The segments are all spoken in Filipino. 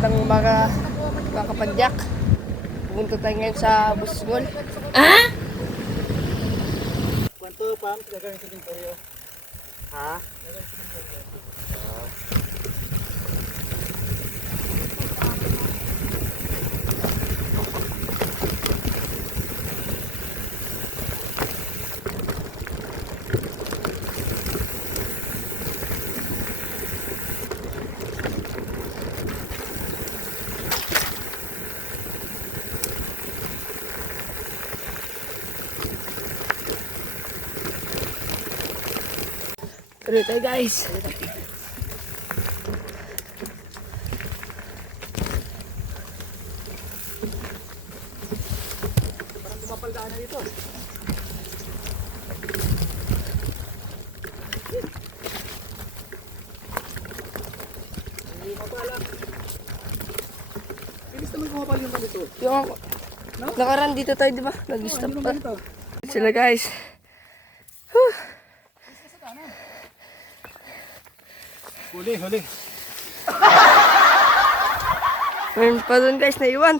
Magandang umaga mga kapadyak. Pupunta tayo ngayon sa Busgol. Ah? Kwanto pam, gagawin sa interior. Ha? Tuloy tayo guys. Parang kumapaldaan na dito. Hindi mapala. Bilis naman kumapal yung dito. Yung nakaraan dito tayo, di ba? Nag-stop pa. Sila guys. Huli, huli. Meron pa dun guys, naiwan.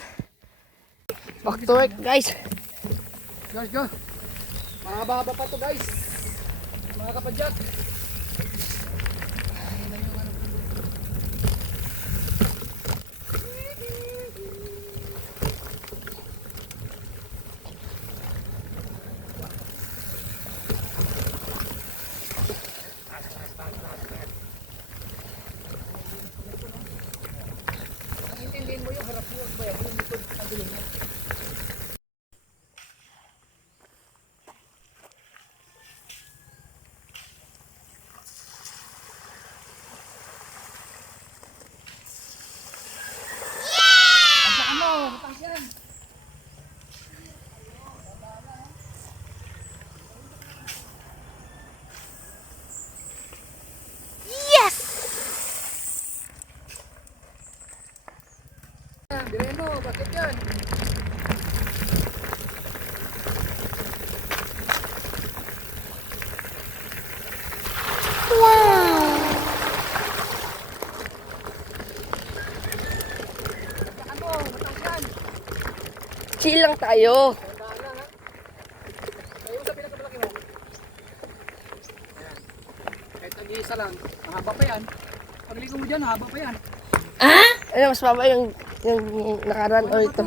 Back to work guys. Guys, go. Mahaba-haba pa to guys. Mga kapadyak. Intindihin mo yung harap mo, ang bayan, yung likod, ang dulo mo. Birin mo, bakit yan? Chill lang tayo. Ayun sa pinakamalaki mo. Ayan. Kahit nag-iisa lang, mahaba pa yan. Pagligo mo dyan, mahaba pa yan. Ano, mas maba yung nakaraan o ito.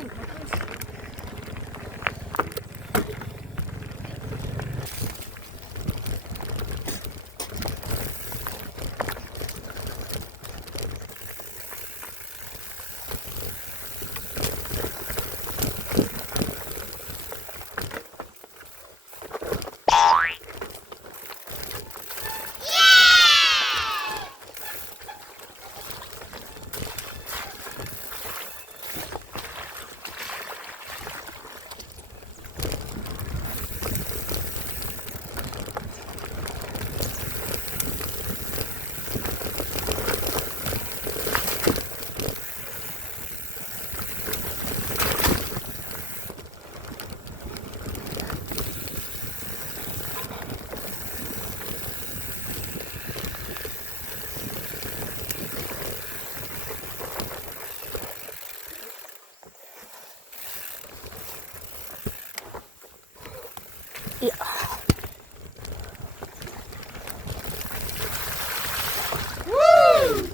Yeah. Woo!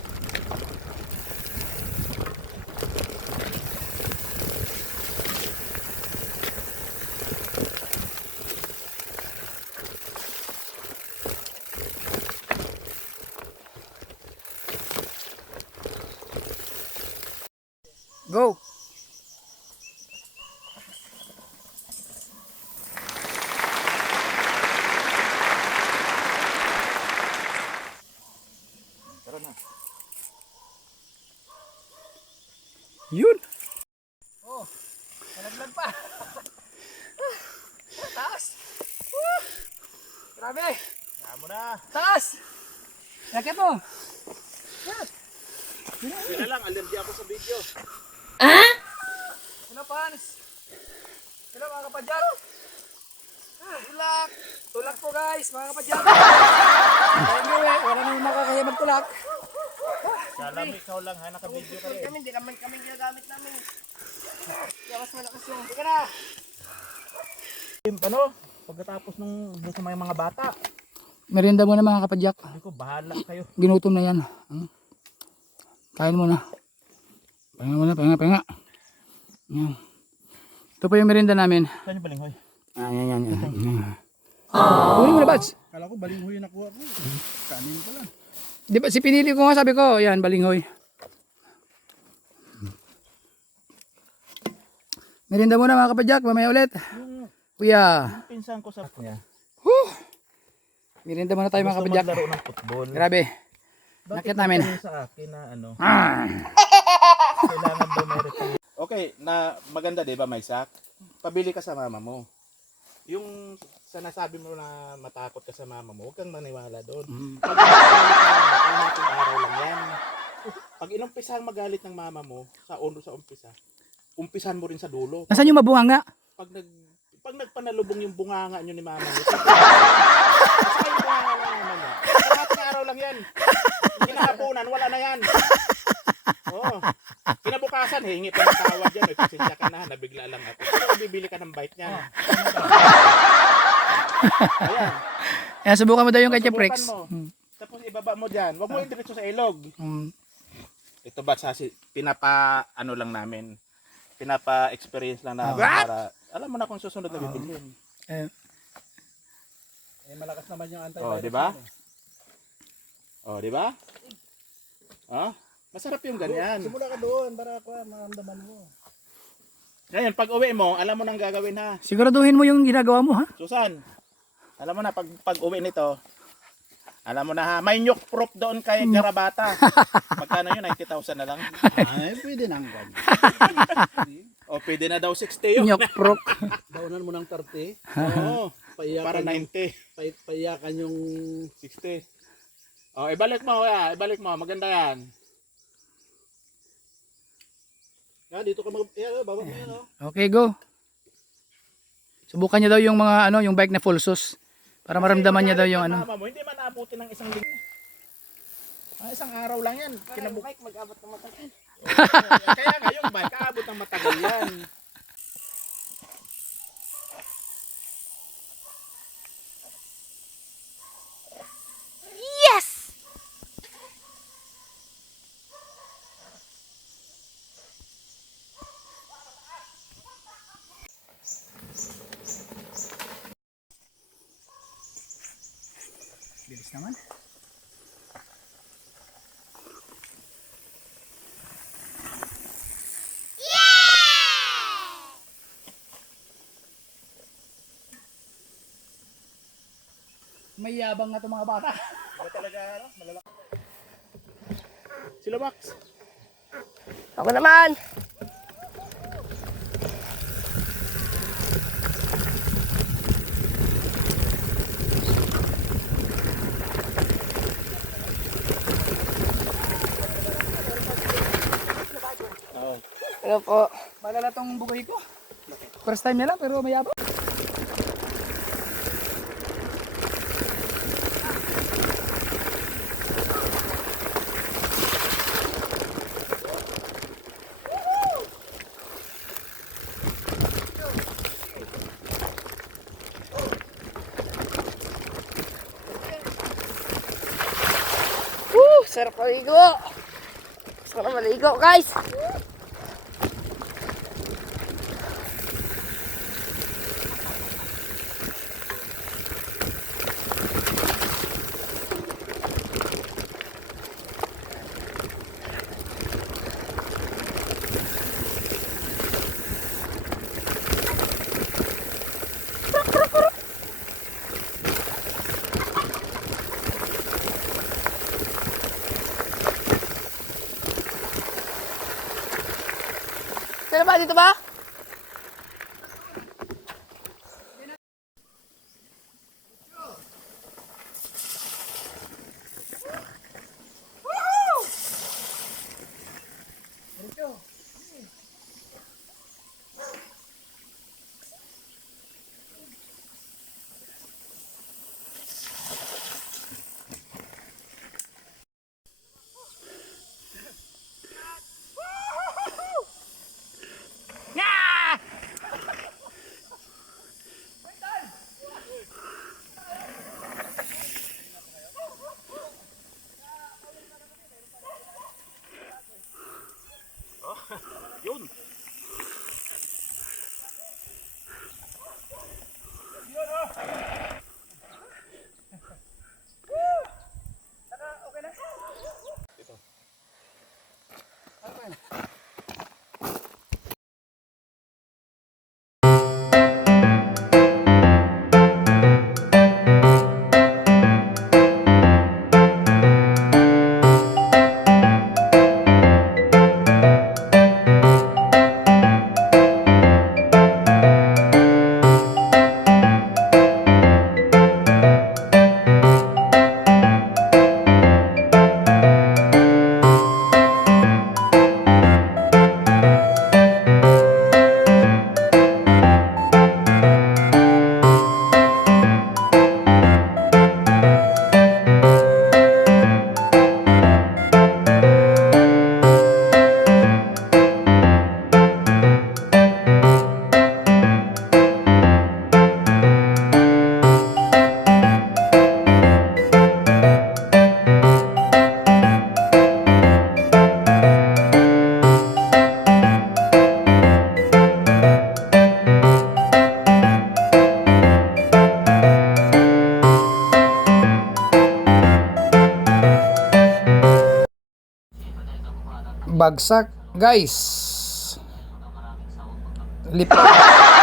Go! Tara na. Yun! Oh, nalaglag pa! Taas! Grabe! Kaya mo na! Taas! Yakit mo! Sila lang, allergy ako sa video. Hello, fans! Hello, mga kapadyan! Tulak! Tulak po guys, mga kapadyan! Thank you eh, wala nang makakaya magtulak. Kala mo ikaw lang ha, naka-video ka rin. Kami, hindi naman kami ginagamit namin. Kaya mas malakas yung... Ika na! Ano? Pagkatapos nung doon sa mga bata, Merienda muna mga kapadyak. sabi ko, bahala kayo. Ginutom na yan. Kain muna. Pahinga muna, pahinga. Yan. Ito po yung merienda namin. Saan yung balinghoy? Yan. Kunin mo na, Bats. Kala ko balinghoy na kuha ko. Kanin pala. Di ba, si pinili ko nga, sabi ko, yan, balinghoy. Merienda muna mga kapadyak, mamaya ulit. Kuya. Yung pinsan ko sa niya. Merienda muna tayo mga Gusto kapadyak. maglaro ng football. Grabe. Bakit Nakit namin. nagtanong sa akin na ano, kailangan daw may return. Okay, na maganda 'di ba, Maisak? Pabili ka sa mama mo. Yung sa nasabi mo na matakot ka sa mama mo, huwag kang maniwala doon. Pag natin araw lang yan. Pag inumpisahan magalit ng mama mo sa umpisa, umpisan mo rin sa dulo. Nasaan yung mabunganga? Pag nagpanalubong yung bunganga nyo ni mama mo, saka yung bunganga ng mama mo. Lahat ng araw lang yan. Kinahaponan, wala na yan. Oo. Kinabukasan, hingi pa ng tawad yan. May pasensya ka na, nabigla lang ako. Pero bibili ka ng bike niyan. Ayan. Yan, subukan mo daw yung kay Subukan Cheprex. mo. Tapos ibaba mo dyan. Huwag mo indiretso sa ilog. Ito ba, ano lang namin. Pinapa-experience lang namin para, alam mo na kung susunod na bibilhin. Eh, malakas naman yung anti-virus. Oh, di ba? Oh, di ba? Oh, masarap yung ganyan. Simula ka doon para maramdaman mo. Ngayon, pag uwi mo, alam mo nang gagawin ha. Siguraduhin mo yung ginagawa mo, ha? Susan, alam mo na, pag uwi nito, alam mo na ha, may nyuk proof doon kay Garabata. Magkano yun? 90,000 na lang. Ay, pwede nang ganyan. O, pwede na daw 60 yun. Nyok prok. Daunan mo ng 30. Oo, Paiyakan para 90. Paiyakan yung... 60. O, ibalik mo, kuya. Ibalik mo. Maganda yan. Dito ka baba mo yan, oh. Okay, go. Subukan niya daw yung mga yung bike na full sus. Para maramdaman niya daw yung Mama mo, hindi man aabutin ng isang linggo. Isang araw lang yan. Parang yung bike mag-abot ng matagal. Kaya nga yung bike, aabot ng matagal yan. Yes! Bilis naman. May yabang nga itong mga bata. Ba talaga, malalaki. Sila Max. Ako naman! Ano po? Malala tong buhay ko. First time niya lang pero may yabang. Sarap maligo! Gusto ko na maligo, guys! Sino ba? Dito ba? Yun. Bagsak guys. Lipat.